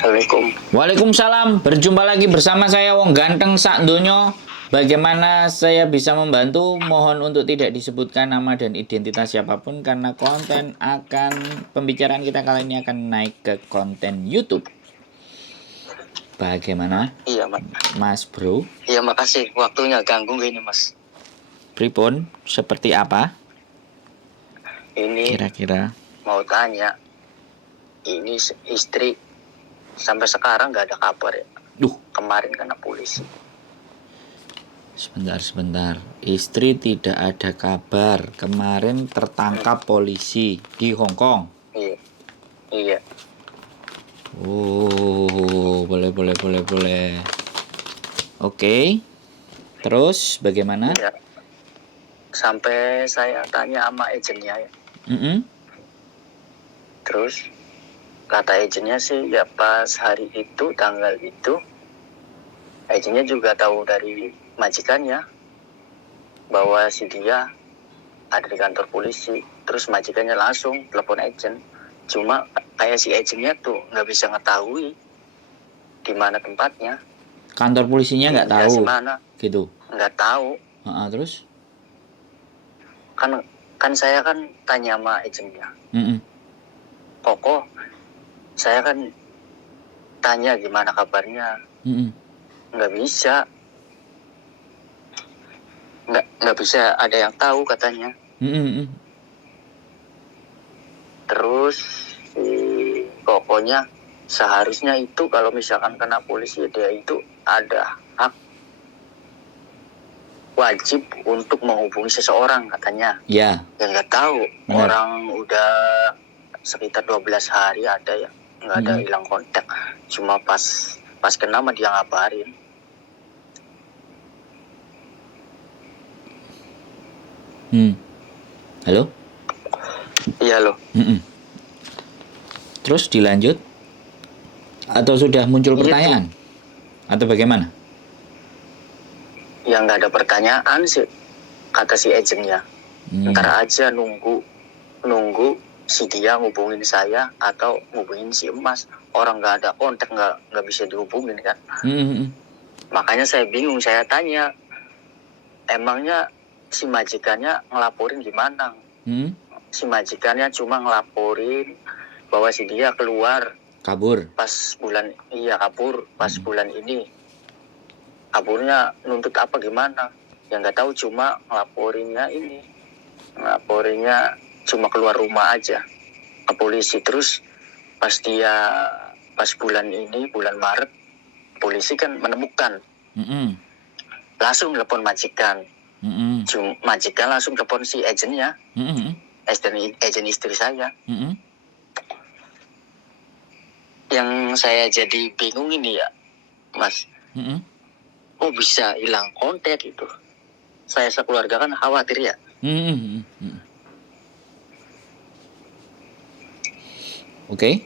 Assalamualaikum. Waalaikumsalam. Berjumpa lagi bersama saya Wong Ganteng sak donyo. Bagaimana saya bisa membantu? Mohon untuk tidak disebutkan nama dan identitas siapapun karena pembicaraan kita kali ini akan naik ke konten YouTube. Bagaimana? Iya, Mas. Mas Bro? Iya, makasih waktunya ganggu gini, Mas. Pripun? Seperti apa? Ini Kira-kira? mau tanya. Ini istri sampai sekarang nggak ada kabar ya. Kemarin kena polisi. Sebentar. Istri tidak ada kabar. Kemarin tertangkap polisi di Hong Kong. Iya. Oh, boleh. Oke. Terus bagaimana? Iya. Sampai saya tanya sama agennya ya. Terus kata agennya sih ya pas hari itu, tanggal itu, agennya juga tahu dari majikannya bahwa si dia ada di kantor polisi. Terus majikannya langsung telepon agen. Cuma kayak si agennya tuh nggak bisa ngetahui di mana tempatnya. Kantor polisinya nggak tahu. Mana? Gitu. Nggak tahu. Terus? Kan saya kan tanya sama agennya. Koko, saya kan tanya gimana kabarnya. Nggak bisa. Nggak bisa ada yang tahu katanya. Terus si kokonya seharusnya itu kalau misalkan kena polisi dia itu ada hak wajib untuk menghubungi seseorang katanya. Ya. Yang nggak tahu. Orang udah sekitar 12 hari ada ya nggak ada hilang kontak. Cuma pas kena mah dia ngabarin. Halo? Iya loh. Terus dilanjut? Atau sudah muncul pertanyaan? Atau bagaimana? Ya nggak ada pertanyaan sih, kata si agennya. Ntar aja nunggu si dia ngubungin saya atau ngubungin si Emas. Orang nggak ada kontak, nggak bisa dihubungin kan. Makanya saya bingung, saya tanya, emangnya si majikannya ngelaporin gimana? Si majikannya cuma ngelaporin bahwa si dia kabur pas bulan ini. Kaburnya nuntut apa gimana? Ya nggak tahu, cuma ngelaporinnya cuma keluar rumah aja ke polisi. Terus pas bulan Maret polisi kan menemukan, langsung telepon majikan. Majikan langsung telepon si agennya, agen istri saya. Yang saya jadi bingung ini ya, Mas. Oh bisa hilang kontak itu. Saya sekeluarga kan khawatir ya. Oke.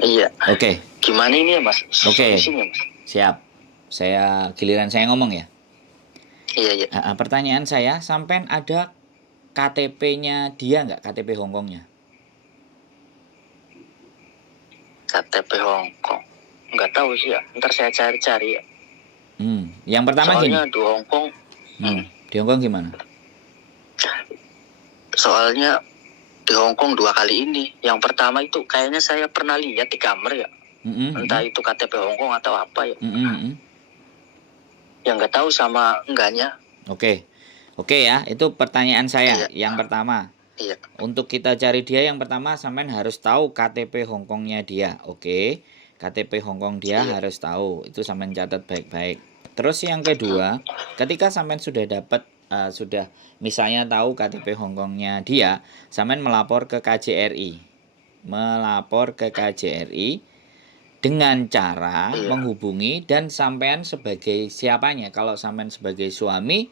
Iya. Oke. Gimana ini ya, Mas? Oke. Mas? Siap. Giliran saya ngomong ya. Iya. Pertanyaan saya, sampean ada KTP-nya dia nggak? KTP Hongkongnya? KTP Hongkong. Nggak tahu sih ya. Ntar saya cari-cari ya. Yang pertama soalnya gini. Di Hongkong. Di Hongkong gimana? Soalnya di Hongkong 2 kali ini. Yang pertama itu kayaknya saya pernah lihat di kamar ya. Entah itu KTP Hongkong atau apa ya. Yang nggak tahu sama enggaknya. Oke ya, itu pertanyaan saya. Iya. Yang pertama. Iya. Untuk kita cari dia, yang pertama sampean harus tahu KTP Hongkongnya dia. Oke. KTP Hongkong dia harus tahu. Itu sampean catat baik-baik. Terus yang kedua, ketika sampean sudah dapat misalnya tahu KTP Hongkongnya dia, sampean melapor ke KJRI. Dengan cara menghubungi, dan sampean sebagai siapanya. Kalau sampean sebagai suami,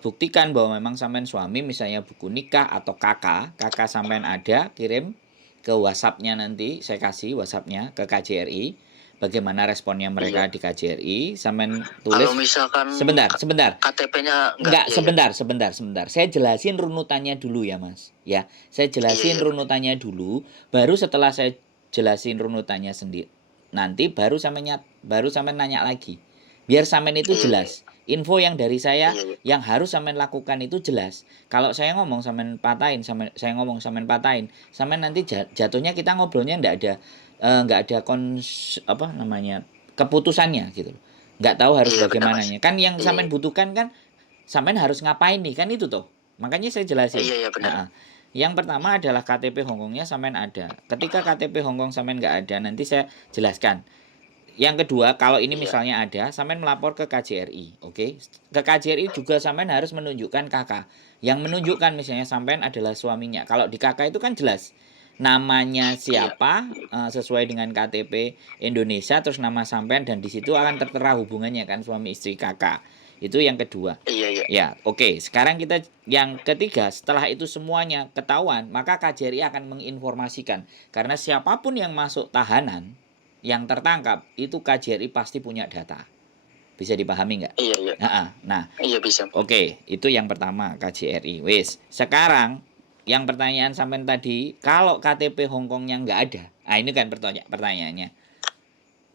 buktikan bahwa memang sampean suami, misalnya buku nikah atau kakak sampean ada, kirim ke WhatsApp-nya, nanti saya kasih WhatsApp-nya ke KJRI. Bagaimana responnya mereka di KJRI? Sampean tulis. Kalau misalkan sebentar. KTP-nya sebentar. Saya jelasin runutannya dulu ya, Mas. Ya, saya jelasin runutannya dulu. Baru setelah saya jelasin runutannya sendiri. Nanti baru sampean nanya lagi. Biar sampean itu jelas. Info yang dari saya yang harus sampean lakukan itu jelas. Kalau saya ngomong sampean patahin, saya ngomong sampean patahin, sampean nanti jatuhnya kita ngobrolnya nggak ada keputusannya gitu. Nggak tahu harus bagaimananya. Kan yang sampean butuhkan kan sampean harus ngapain nih, kan itu tuh. Makanya saya jelasin. Iya benar. Nah, yang pertama adalah KTP Hongkongnya sampean ada. Ketika KTP Hongkong sampean nggak ada, nanti saya jelaskan. Yang kedua, kalau ini misalnya ada, sampean melapor ke KJRI, oke? Ke KJRI juga sampean harus menunjukkan kakak. Yang menunjukkan misalnya sampean adalah suaminya. Kalau di kakak itu kan jelas namanya siapa, sesuai dengan KTP Indonesia, terus nama sampean, dan di situ akan tertera hubungannya kan suami istri kakak. Itu yang kedua. Iya. Ya, oke. Sekarang kita yang ketiga, setelah itu semuanya ketahuan, maka KJRI akan menginformasikan. Karena siapapun yang masuk tahanan, yang tertangkap, itu KJRI pasti punya data. Bisa dipahami nggak? Iya. Nah, iya bisa. Oke, itu yang pertama, KJRI. Wis. Sekarang yang pertanyaan sampean tadi, kalau KTP Hongkongnya nggak ada, nah ini kan pertanyaannya.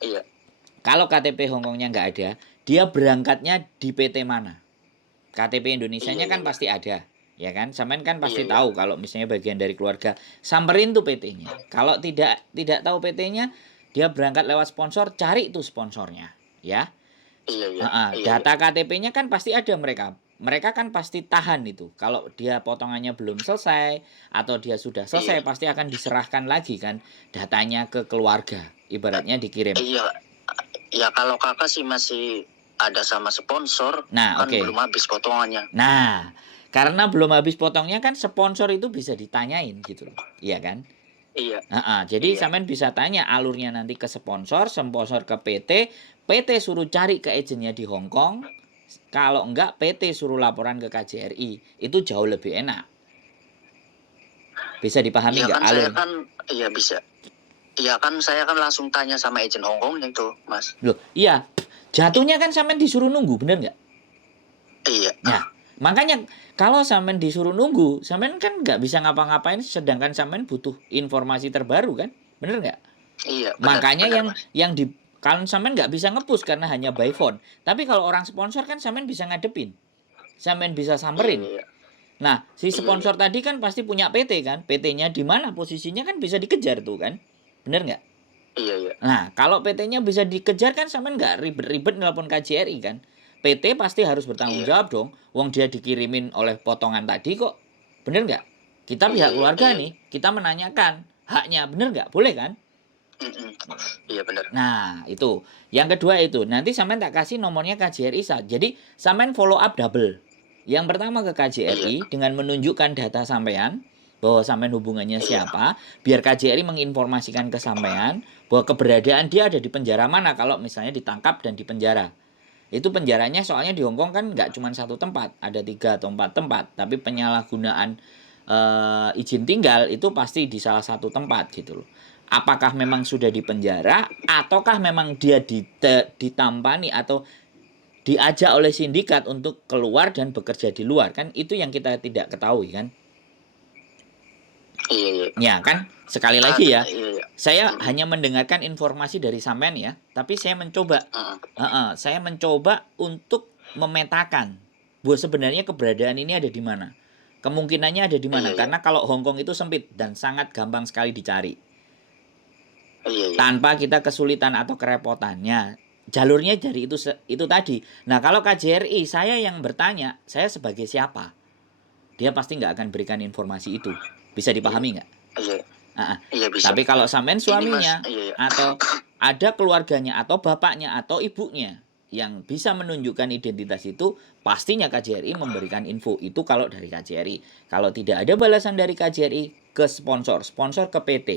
Iya. Kalau KTP Hongkongnya nggak ada, dia berangkatnya di PT mana? KTP Indonesianya kan pasti ada, ya kan? Sampean kan pasti tahu kalau misalnya bagian dari keluarga, samperin tuh PT-nya. Kalau tidak tahu PT-nya, dia berangkat lewat sponsor, cari tuh sponsornya, ya. Iya. Data KTP-nya kan pasti ada mereka. Mereka kan pasti tahan itu. Kalau dia potongannya belum selesai atau dia sudah selesai, pasti akan diserahkan lagi kan datanya ke keluarga. Ibaratnya dikirim. Iya. Ya kalau kakak sih masih ada sama sponsor, Nah, kan belum habis potongannya. Nah, karena belum habis potongnya kan sponsor itu bisa ditanyain gitu loh. Iya kan? Iya. Jadi sampean bisa tanya alurnya nanti ke sponsor ke PT, PT suruh cari ke agennya di Hong Kong. Kalau enggak, PT suruh laporan ke KJRI. Itu jauh lebih enak. Bisa dipahami nggak kan alur? Saya kan, iya bisa. Iya kan saya kan langsung tanya sama agen Hong Kong itu, Mas. Loh, iya. Jatuhnya kan sampean disuruh nunggu, bener nggak? Iya. Nah, makanya kalau sampean disuruh nunggu, sampean kan nggak bisa ngapa-ngapain, sedangkan sampean butuh informasi terbaru kan, bener nggak? Iya. Makanya benar, yang di kalau sampean nggak bisa nge-push karena hanya by phone. Tapi kalau orang sponsor kan sampean bisa ngadepin, sampean bisa samperin. Iya. Nah, si sponsor tadi kan pasti punya PT kan, PT-nya di mana posisinya kan bisa dikejar tuh kan, bener nggak? Iya. Nah, kalau PT-nya bisa dikejar kan sampean nggak ribet-ribet nelpon KJRI kan. PT pasti harus bertanggung jawab dong. Wong dia dikirimin oleh potongan tadi kok. Bener nggak? Kita pihak keluarga nih, kita menanyakan haknya, bener nggak? Boleh kan? Iya benar. Nah, itu. Yang kedua itu, nanti sampean tak kasih nomornya KJRI saja. Jadi, sampean follow up double. Yang pertama ke KJRI dengan menunjukkan data sampean, bahwa sampean hubungannya siapa, biar KJRI menginformasikan ke sampean bahwa keberadaan dia ada di penjara mana kalau misalnya ditangkap dan dipenjara. Itu penjaranya soalnya di Hongkong kan nggak cuma satu tempat, ada 3 atau 4 tempat, tapi penyalahgunaan izin tinggal itu pasti di salah satu tempat gitu loh. Apakah memang sudah di penjara ataukah memang dia ditampani atau diajak oleh sindikat untuk keluar dan bekerja di luar, kan itu yang kita tidak ketahui kan. Iya. Ya kan, sekali lagi ya, Iya. saya hanya mendengarkan informasi dari sampean ya, tapi saya mencoba untuk memetakan bahwa sebenarnya keberadaan ini ada di mana, kemungkinannya ada di mana. Karena kalau Hong Kong itu sempit dan sangat gampang sekali dicari, tanpa kita kesulitan atau kerepotannya. Jalurnya dari itu tadi. Nah, kalau KJRI, saya yang bertanya, saya sebagai siapa? Dia pasti nggak akan berikan informasi itu. Bisa dipahami nggak? Iya bisa. Tapi kalau sampean suaminya atau ada keluarganya atau bapaknya atau ibunya yang bisa menunjukkan identitas itu, pastinya KJRI memberikan info itu kalau dari KJRI. Kalau tidak ada balasan dari KJRI ke sponsor ke PT,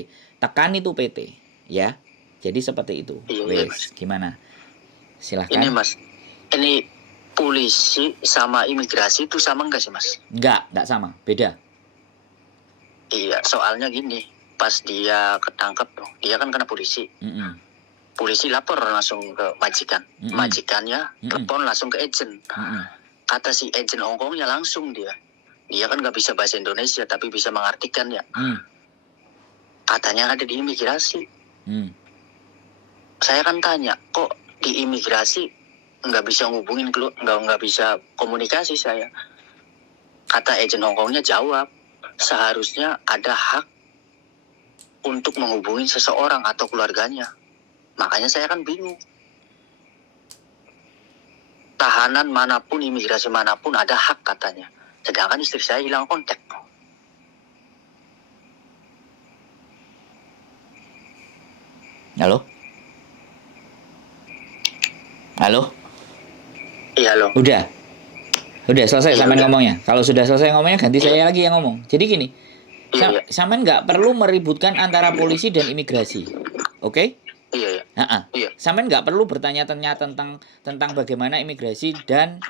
tekan itu PT, ya. Jadi seperti itu. Wes, gimana? Silahkan. Ini Mas, ini polisi sama imigrasi itu sama enggak sih Mas? Enggak sama, beda. Iya, soalnya gini, pas dia ketangkep tuh, dia kan kena polisi. Polisi lapor langsung ke majikan, majikannya telepon langsung ke agen. Kata si agen Hongkongnya langsung dia kan nggak bisa bahasa Indonesia tapi bisa mengartikan ya. Katanya ada di imigrasi. Hmm. Saya kan tanya, kok di imigrasi nggak bisa ngubungin, nggak bisa komunikasi saya. Kata agen Hongkongnya jawab, seharusnya ada hak untuk menghubungi seseorang atau keluarganya. Makanya saya kan bingung. Tahanan manapun, imigrasi manapun ada hak katanya. Sedangkan istri saya hilang kontak. Halo? Halo? Iya loh. Udah selesai Iya, sampean udah. ngomongnya. Kalau sudah selesai ngomongnya ganti saya lagi yang ngomong. Jadi gini, Iya. sampean nggak perlu meributkan antara polisi dan imigrasi. Oke? Iya. Iya. Sampean nggak perlu bertanya-tanya tentang bagaimana imigrasi dan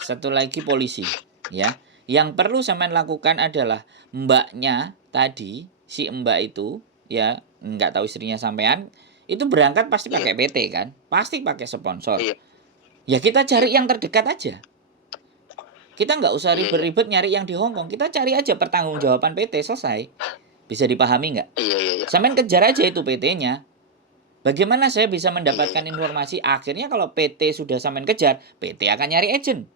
satu lagi polisi, ya. Yang perlu sampean lakukan adalah mbaknya tadi, si mbak itu, ya, nggak tahu istrinya sampean, itu berangkat pasti pakai PT kan? Pasti pakai sponsor. Iya. Ya kita cari yang terdekat aja. Kita nggak usah ribet-ribet nyari yang di Hongkong. Kita cari aja pertanggungjawaban PT, selesai. Bisa dipahami nggak? Iya. Sampean kejar aja itu PT-nya. Bagaimana saya bisa mendapatkan informasi? Akhirnya kalau PT sudah sampean kejar, PT akan nyari agent.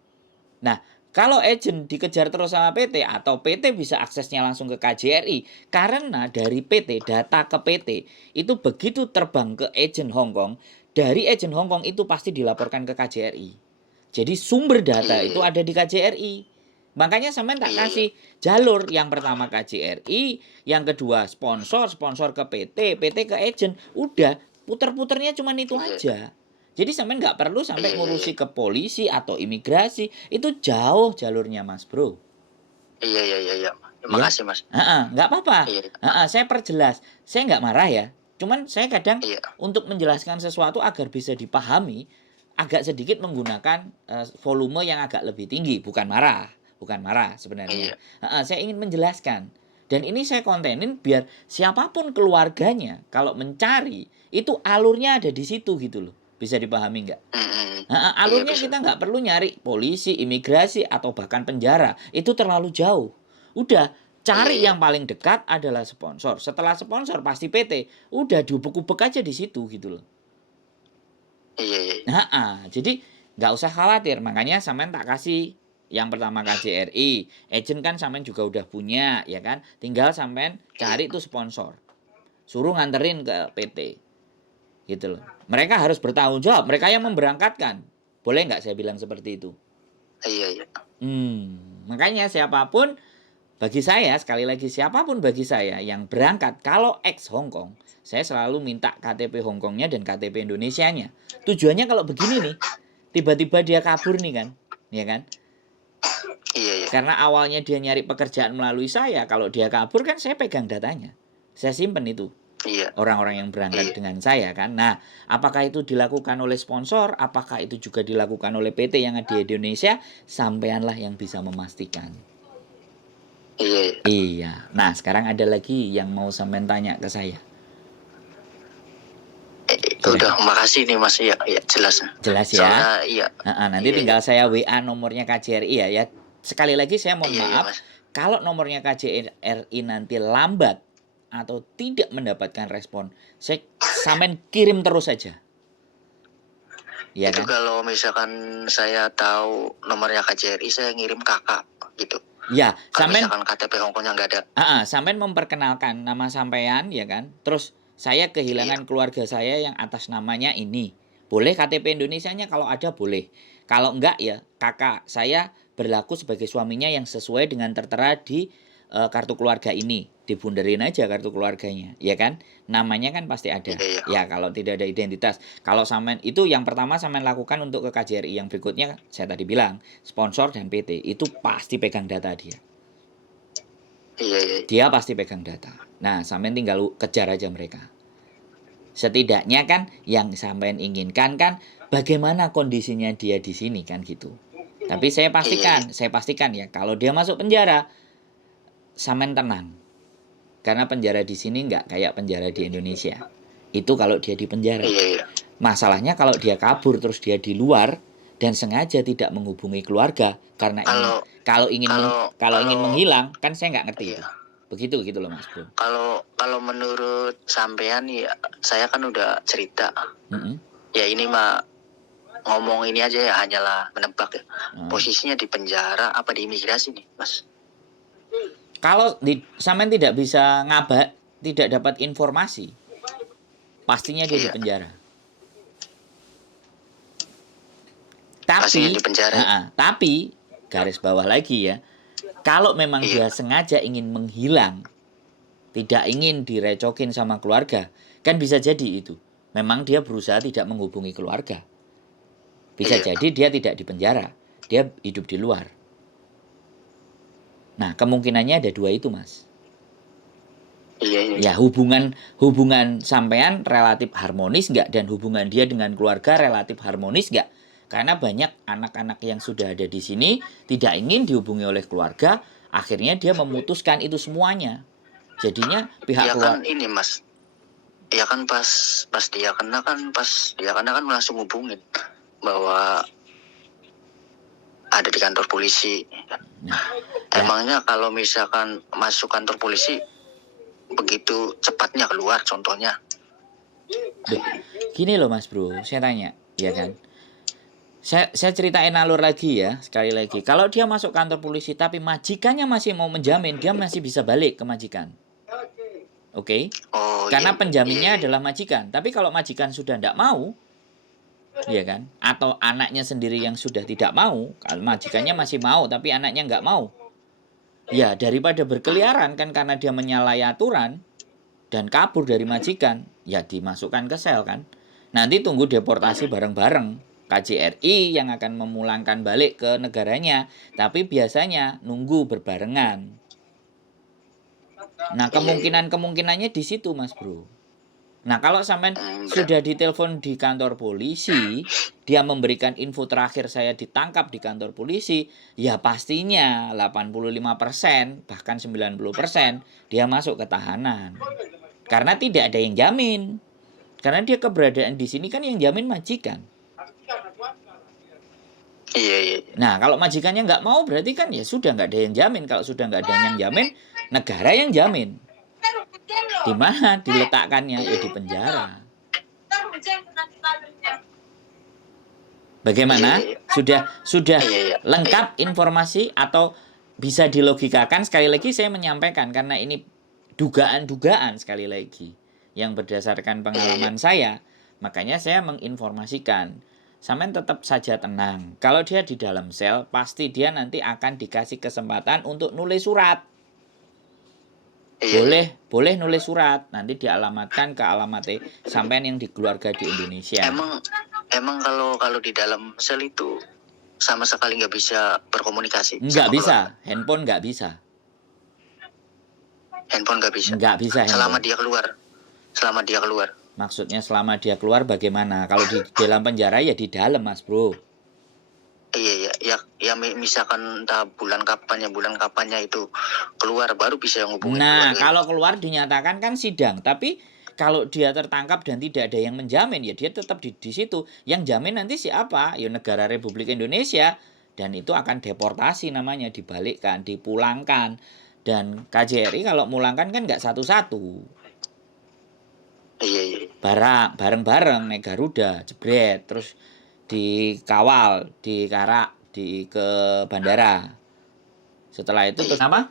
Nah, kalau agent dikejar terus sama PT atau PT bisa aksesnya langsung ke KJRI, karena dari PT, data ke PT, itu begitu terbang ke agent Hongkong, dari agent Hongkong itu pasti dilaporkan ke KJRI. Jadi sumber data itu ada di KJRI. Makanya sampean tak kasih jalur, yang pertama KJRI, yang kedua sponsor ke PT, PT ke agent, udah puter-puternya cuma itu aja. Jadi sampean nggak perlu sampai ngurusi ke polisi atau imigrasi, itu jauh jalurnya Mas Bro. Iya. Terima kasih Mas. Nggak apa-apa. Iya. Saya perjelas, saya nggak marah ya. Cuman saya kadang Iya. untuk menjelaskan sesuatu agar bisa dipahami, agak sedikit menggunakan volume yang agak lebih tinggi, bukan marah sebenarnya. Saya ingin menjelaskan. Dan ini saya kontenin biar siapapun keluarganya kalau mencari itu alurnya ada di situ gitu loh. Bisa dipahami nggak? Alurnya kita nggak perlu nyari polisi, imigrasi, atau bahkan penjara. Itu terlalu jauh. Udah, cari yang paling dekat adalah sponsor. Setelah sponsor pasti PT. Udah diubek-ubek aja di situ gitu loh. Iya. Jadi nggak usah khawatir. Makanya sampean tak kasih yang pertama KJRI. Agent kan sampean juga udah punya, ya kan? Tinggal sampean cari tuh sponsor. Suruh nganterin ke PT. Gitu loh. Mereka harus bertanggung jawab. Mereka yang memberangkatkan. Boleh nggak saya bilang seperti itu? Iya. Makanya siapapun, bagi saya, sekali lagi siapapun bagi saya yang berangkat, kalau ex Hongkong, saya selalu minta KTP Hongkongnya dan KTP Indonesianya. Tujuannya kalau begini nih, tiba-tiba dia kabur nih kan, ya kan? Iya. Karena awalnya dia nyari pekerjaan melalui saya, kalau dia kabur kan saya pegang datanya. Saya simpen itu. Iya. Orang-orang yang berangkat dengan saya kan. Nah, apakah itu dilakukan oleh sponsor, apakah itu juga dilakukan oleh PT yang ada di Indonesia, sampeanlah yang bisa memastikan. Iya. Nah, sekarang ada lagi yang mau sampean tanya ke saya. Udah, makasih nih Mas. Iya, jelas. Jelas ya. Soalnya, iya. Nanti tinggal saya WA nomornya KJRI ya. Sekali lagi saya mohon maaf, kalau nomornya KJRI nanti lambat atau tidak mendapatkan respon, saya sampean kirim terus saja. Ya, itu kan? Kalau misalkan saya tahu nomornya KJRI, saya ngirim kakak gitu. Ya, sampean misalkan KTP Hongkongnya nggak ada. Sampean memperkenalkan nama sampean ya kan. Terus saya kehilangan keluarga saya yang atas namanya ini. Boleh KTP Indonesianya kalau ada boleh. Kalau enggak ya kakak saya berlaku sebagai suaminya yang sesuai dengan tertera di kartu keluarga ini. Dibunderin aja kartu keluarganya, ya kan? Namanya kan pasti ada. Ya, kalau tidak ada identitas. Kalau sampean itu yang pertama sampean lakukan untuk ke KJRI, yang berikutnya saya tadi bilang, sponsor dan PT itu pasti pegang data dia. Iya. Dia pasti pegang data. Nah, sampean tinggal kejar aja mereka. Setidaknya kan yang sampean inginkan kan bagaimana kondisinya dia di sini kan gitu. Tapi saya pastikan ya kalau dia masuk penjara, sampean tenang. Karena penjara di sini nggak kayak penjara di Indonesia. Itu kalau dia di penjara. Masalahnya kalau dia kabur terus dia di luar dan sengaja tidak menghubungi keluarga karena kalau ingin menghilang, kan saya nggak ngerti itu. Begitu gitu loh Mas Bro. Kalau menurut sampean ya, saya kan udah cerita. Mm-mm. Ya ini mah ngomong ini aja ya, hanyalah menebak ya. Posisinya di penjara apa di imigrasi nih, Mas? Kalau sampean tidak bisa tidak dapat informasi, pastinya dia di Iya, penjara. pastinya Tapi, di penjara. Ya? tapi garis bawah lagi ya, kalau memang dia Iya, sengaja ingin menghilang, tidak ingin direcokin sama keluarga, kan bisa jadi itu. Memang dia berusaha tidak menghubungi keluarga. Bisa iya, jadi dia tidak di penjara, dia hidup di luar. Nah, kemungkinannya ada dua itu, Mas. iya. Ya, hubungan sampean relatif harmonis nggak, dan hubungan dia dengan keluarga relatif harmonis nggak? Karena banyak anak-anak yang sudah ada di sini tidak ingin dihubungi oleh keluarga, akhirnya dia memutuskan itu semuanya. Jadinya pihak Ya keluarga. kan ini Mas, ya kan pas dia kena kan langsung hubungin bahwa ada di kantor polisi. Nah, ya, Emangnya kalau misalkan masuk kantor polisi begitu cepatnya keluar contohnya? gini loh Mas Bro, saya tanya, ya kan? Saya ceritain alur lagi ya, sekali lagi. Kalau dia masuk kantor polisi tapi majikannya masih mau menjamin, dia masih bisa balik ke majikan. Oke? Oh Karena iya, penjaminnya iya. adalah majikan. Tapi kalau majikan sudah tidak mau, ya kan? Atau anaknya sendiri yang sudah tidak mau, kalau majikannya masih mau tapi anaknya nggak mau, ya daripada berkeliaran kan, karena dia menyalahi aturan dan kabur dari majikan, ya dimasukkan ke sel kan. Nanti tunggu deportasi bareng-bareng. KJRI yang akan memulangkan balik ke negaranya, tapi biasanya nunggu berbarengan. Nah, kemungkinannya di situ, Mas Bro. Nah, kalau sampean sudah ditelepon di kantor polisi, dia memberikan info terakhir saya ditangkap di kantor polisi, ya pastinya 85%, bahkan 90% dia masuk ke tahanan. Karena tidak ada yang jamin. Karena dia keberadaan di sini kan yang jamin majikan. Iya. Nah, kalau majikannya nggak mau, berarti kan ya sudah nggak ada yang jamin. Kalau sudah nggak ada yang jamin, negara yang jamin. Di mana diletakkannya? Ya di penjara. Bagaimana? Sudah lengkap informasi atau bisa dilogikakan? Sekali lagi saya menyampaikan karena ini dugaan-dugaan sekali lagi yang berdasarkan pengalaman saya. Makanya saya menginformasikan. Sampean tetap saja tenang. Kalau dia di dalam sel, pasti dia nanti akan dikasih kesempatan untuk nulis surat. Boleh nulis surat, nanti dialamatkan ke alamat sampean yang di keluarga di Indonesia. Emang kalau di dalam sel itu sama sekali nggak bisa berkomunikasi? Nggak bisa, handphone nggak bisa. Handphone nggak bisa? Nggak bisa handphone. Selama dia keluar? Maksudnya selama dia keluar bagaimana? Kalau di dalam penjara ya di dalam, Mas Bro. Iya. Ya misalkan entah bulan kapannya itu keluar baru bisa ngubungin Nah, keluarga. kalau keluar dinyatakan kan sidang, tapi kalau dia tertangkap dan tidak ada yang menjamin, ya dia tetap di situ. Yang jamin nanti siapa? Ya negara Republik Indonesia, dan itu akan deportasi namanya, dibalikkan, dipulangkan. Dan KJRI kalau mulangkan kan nggak satu-satu. Iya. Bareng-bareng naik Garuda, jebret, terus dikawal, ke bandara. Setelah itu terus apa?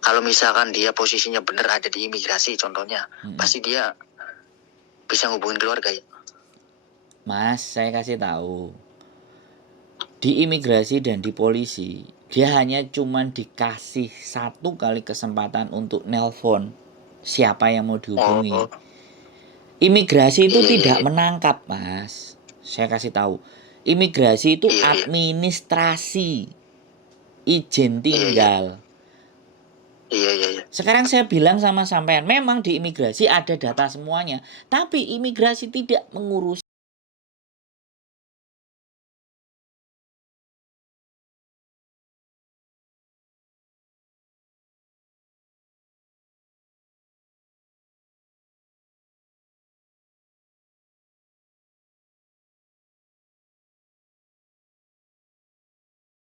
Kalau misalkan dia posisinya benar ada di imigrasi contohnya, pasti dia bisa ngubungin keluarga ya. Mas, saya kasih tahu. Di imigrasi dan di polisi, dia hanya cuman dikasih 1 kali kesempatan untuk nelpon siapa yang mau dihubungi. Imigrasi itu tidak menangkap, Mas. Saya kasih tahu. Imigrasi itu administrasi, izin tinggal. Iya. Sekarang saya bilang sama sampean, memang di imigrasi ada data semuanya, tapi imigrasi tidak mengurus